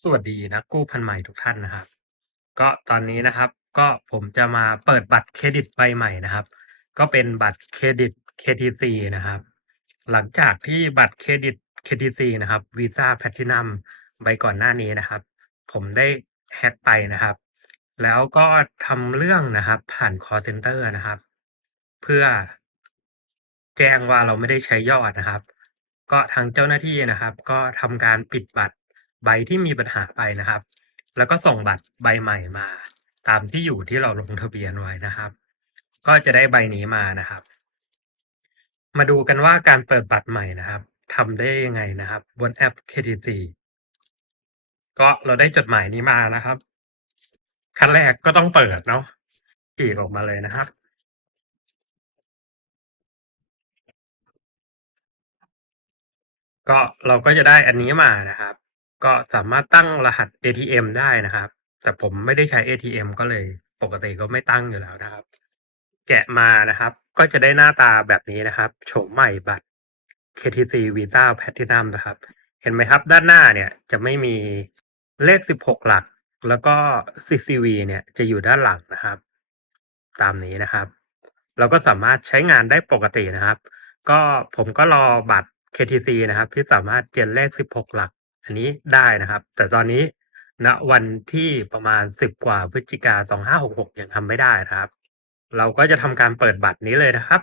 สวัสดีนักกู้พันใหม่ทุกท่านนะครับ ก็ตอนนี้นะครับ ก็ผมจะมาเปิดบัตรเครดิตใบใหม่นะครับ ก็เป็นบัตรเครดิต KTC นะครับ หลังจากที่บัตรเครดิต KTC นะครับ Visa Platinum ใบก่อนหน้านี้นะครับ ผมได้ hack ไปนะครับ แล้วก็ทำเรื่องนะครับ ผ่าน call center นะครับ เพื่อแจ้งว่าเราไม่ได้ใช้ยอดนะครับ ก็ทางเจ้าหน้าที่นะครับ ก็ทำการปิดบัตร ใบที่มีปัญหาไปนะครับ แล้วก็ส่งบัตรใบใหม่มา ตามที่อยู่ที่เราลงทะเบียนไว้นะครับ ก็จะได้ใบนี้มานะครับ มาดูกันว่าการเปิดบัตรใหม่นะครับทำได้ยังไงนะครับ บนแอป KTC ก็เราได้จดหมายนี้มานะครับขั้นแรกก็ต้องเปิดเนาะฉีกออกมาเลยนะครับก็เราก็จะได้อันนี้มานะครับ ก็สามารถตั้งรหัส ATM ได้นะครับ แต่ผมไม่ได้ใช้ ATM ก็เลยปกติก็ไม่ตั้งอยู่แล้วนะครับ แกะมานะครับ ก็จะได้หน้าตาแบบนี้นะครับโฉมใหม่บัตร KTC Visa Platinum นะครับ เห็นไหมครับ ด้านหน้าเนี่ยจะไม่มีเลข 16 หลัก แล้วก็ CCV เนี่ยจะอยู่ด้านหลังนะครับ ตามนี้นะครับ เราก็สามารถใช้งานได้ปกตินะครับ ก็ผมก็รอบัตร KTC นะครับ ที่สามารถเจนเลข 16 หลัก อันนี้ได้นะครับ แต่ตอนนี้ณวันที่ประมาณ10กว่าพฤศจิกา2566ยังทำไม่ได้นะครับ เราก็จะทำการเปิดบัตรนี้เลยนะครับ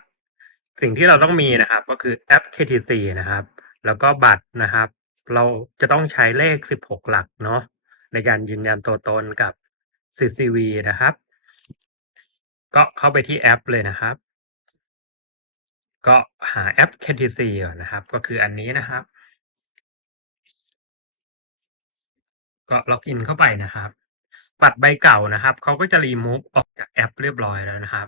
สิ่งที่เราต้องมีนะครับ ก็คือแอป KTC นะครับ แล้วก็บัตรนะครับ เราจะต้องใช้เลข16หลักเนาะในการยืนยันตัวตนกับ CCV นะครับ ก็เข้าไปที่แอปเลยนะครับ ก็หาแอป KTC ก่อนนะครับ ก็คืออันนี้นะครับ ก็ล็อกอินเข้าไปนะครับ บัตรใบเก่านะครับเขาก็จะ remove ออกจากแอปเรียบร้อยแล้วนะครับ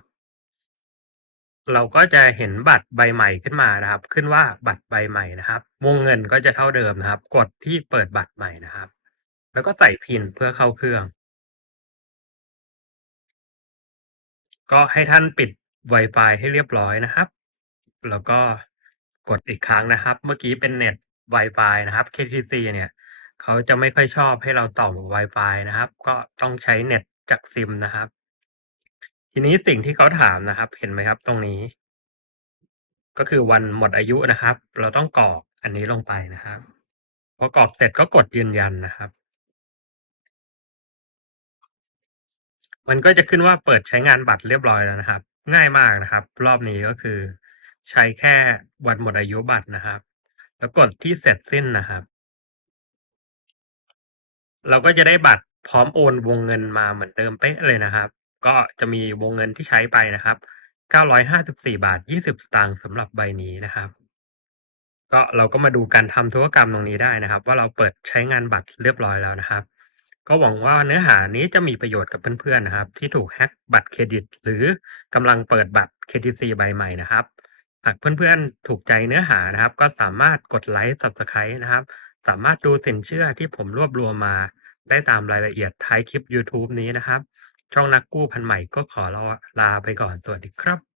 เราก็จะเห็นบัตรใบใหม่ขึ้นมานะครับ ขึ้นว่าบัตรใบใหม่นะครับ วงเงินก็จะเท่าเดิมนะครับ กดที่เปิดบัตรใหม่นะครับ แล้วก็ใส่ PIN เพื่อเข้าเครื่อง ก็ให้ท่านปิดไวฟายให้เรียบร้อยนะครับ แล้วก็กดอีกครั้งนะครับ เมื่อกี้เป็นเน็ตไวฟายนะครับ KTC เนี่ย เขาจะไม่ค่อยชอบให้เราต่อไวฟายนะครับ ก็ต้องใช้เน็ตจากซิมนะครับ ทีนี้สิ่งที่เขาถามนะครับ เห็นไหมครับตรงนี้ ก็คือวันหมดอายุนะครับ เราต้องกรอกอันนี้ลงไปนะครับ พอกรอกเสร็จก็กดยืนยันนะครับ มันก็จะขึ้นว่าเปิดใช้งานบัตรเรียบร้อยแล้วนะครับ ง่ายมากนะครับ รอบนี้ก็คือ ใช้แค่วันหมดอายุบัตรนะครับ แล้วกดที่เสร็จสิ้นนะครับ เราก็จะได้บัตรพร้อมโอนวงเงินมาเหมือนเดิมเป๊ะเลยนะครับ ก็จะมีวงเงินที่ใช้ไปนะครับ 954 บาท 20 สตางค์สำหรับใบนี้นะครับ ก็เราก็มาดูการทำธุรกรรมตรงนี้ได้นะครับ ว่าเราเปิดใช้งานบัตรเรียบร้อยแล้วนะครับ ก็หวังว่าเนื้อหานี้จะมีประโยชน์กับเพื่อนๆนะครับ ที่ถูกแฮ็กบัตรเครดิต หรือกำลังเปิดบัตร KTC ใบใหม่นะครับ หากเพื่อนๆถูกใจเนื้อหานะครับ ก็สามารถกดไลค์ Subscribe นะครับ สามารถดูสินเชื่อที่ผมรวบรวมมา ได้ตามรายละเอียดท้ายคลิปยูทูบนี้นะครับ ช่องนักกู้พันใหม่ก็ขอลาลาไปก่อน สวัสดีครับ